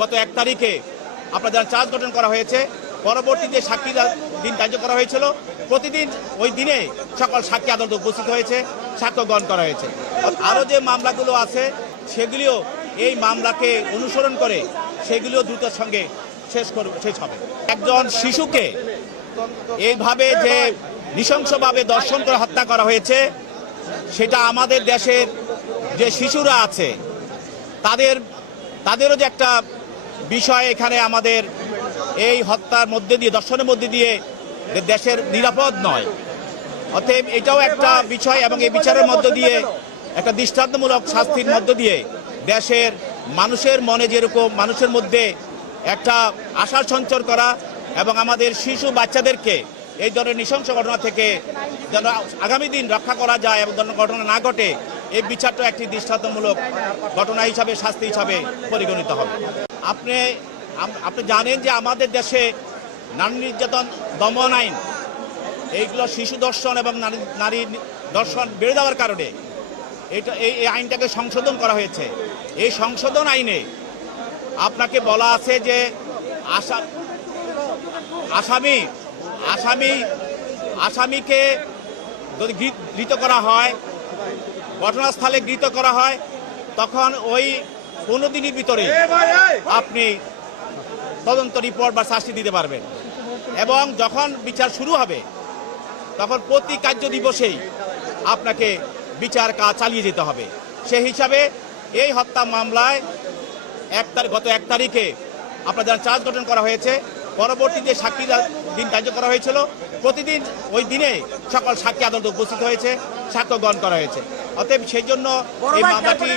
গত 1 তারিখে আপনাদের চার্জ গঠন করা হয়েছে, পরবর্তীতে সাক্ষী দিন ধার্য করা হয়েছিল। প্রতিদিন ওই দিনে সকল সাক্ষী আদালতে উপস্থিত হয়েছে, সাক্ষ্য গ্রহণ করা হয়েছে। আরও যে মামলাগুলো আছে সেগুলিও এই মামলাকে অনুসরণ করে সেগুলিও দ্রুতের সঙ্গে শেষ হবে। একজন শিশুকে এইভাবে যে নৃশংসভাবে দর্শন করে হত্যা করা হয়েছে, সেটা আমাদের দেশের যে শিশুরা আছে তাদেরও যে একটা বিষয় এখানে আমাদের এই হত্যার মধ্যে দিয়ে, দর্শনের মধ্যে দিয়ে দেশের নিরাপদ নয়। অতএব এটাও একটা বিষয় এবং এই বিচারের মধ্য দিয়ে একটা দৃষ্টান্তমূলক শাস্তির মধ্য দিয়ে দেশের মানুষের মনে যেরকম মানুষের মধ্যে একটা আশার সঞ্চার করা এবং আমাদের শিশু বাচ্চাদেরকে এই ধরনের নৃশংস ঘটনা থেকে যেন আগামী দিন রক্ষা করা যায় এবং ধরনের ঘটনা না ঘটে, এই বিচারটা একটি দৃষ্টান্তমূলক ঘটনা হিসাবে, শাস্তি হিসাবে পরিগণিত হবে। আপনি জানেন যে আমাদের দেশে নারী নির্যাতন দমন আইন, এইগুলো শিশু দর্শন এবং নারী দর্শন বেড়ে যাওয়ার কারণে এই আইনটাকে সংশোধন করা হয়েছে। এই সংশোধন আইনে আপনাকে বলা আছে যে আসামিকে যদি গৃহীত করা হয়, ঘটনাস্থলে গৃহীত করা হয়, তখন ওই 15 দিনের ভিতরে আপনি তদন্ত রিপোর্ট বা শাস্তি দিতে পারবেন এবং যখন বিচার শুরু হবে তখন প্রতি কার্য দিবসেই আপনাকে বিচার কাজ চালিয়ে যেতে হবে। সেই হিসাবে এই হত্যা মামলায় গত 1 তারিখে আপনাদের চার্জ গঠন করা হয়েছে, পরবর্তীতে সাক্ষী দিন ধার্য করা হয়েছিল। প্রতিদিন ওই দিনে সকল সাক্ষী আদালতে উপস্থিত হয়েছে, সাক্ষ্য গ্রহণ করা হয়েছে। অতএব সেই জন্য এই মামলাটি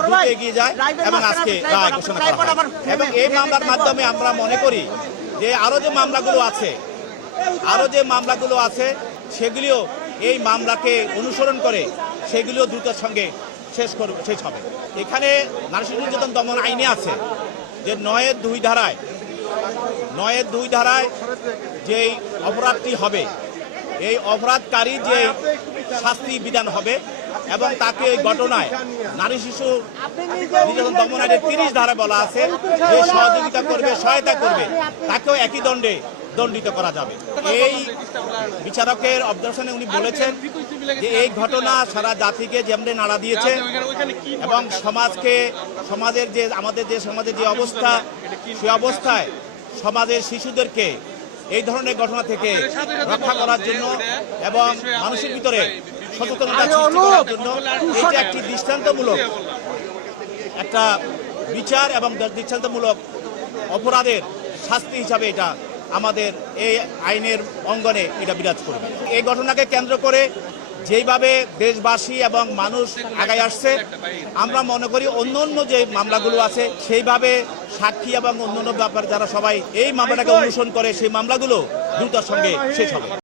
দ্রুত এগিয়ে যায় এবং আজকে রায় ঘোষণা করা হয়। এবং এই মামলার মাধ্যমে আমরা মনে করি যে আরও যে মামলাগুলো আছে সেগুলিও এই মামলাকে অনুসরণ করে সেগুলিও দ্রুতের সঙ্গে শেষ হবে। এখানে নারী শিশু নির্যাতন দমন আইনে আছে যে 9-এর 2 ধারায় যেই অপরাধটি হবে, এই অপরাধকারী যে শাস্তি বিধান হবে এবং তাকে এই ঘটনায় নারী শিশু নির্যাতন দমন আইনের 30 ধারায় বলা আছে যে সহযোগিতা করবে, সহায়তা করবে, তাকেও একই দণ্ডে দণ্ডিত করা যাবে। এই বিচারকের অবজারভেশনে উনি বলেছেন যে এই ঘটনা সারা জাতিকে যেমন নাড়া দিয়েছে এবং সমাজের যে অবস্থা, সেই অবস্থায় সমাজের শিশুদেরকে এই ধরনের ঘটনা থেকে রক্ষা করার জন্য এবং মানুষের ভিতরে সচেতনতা সৃষ্টি করার জন্য এটা একটি দৃষ্টান্তমূলক একটা বিচার এবং দৃষ্টান্তমূলক অপরাধের শাস্তি হিসাবে এটা আমাদের এই আইনের অঙ্গনে এটা বিরাজ করবে। এই ঘটনাকে কেন্দ্র করে যেইভাবে দেশবাসী এবং মানুষ আগায় আসছে, আমরা মনে করি অন্য যে মামলাগুলো আছে সেইভাবে সাক্ষী এবং অন্যান্য ব্যাপার যারা সবাই এই মামলাটাকে অনুসরণ করে সেই মামলাগুলো দ্রুততার সঙ্গে শেষ হবে।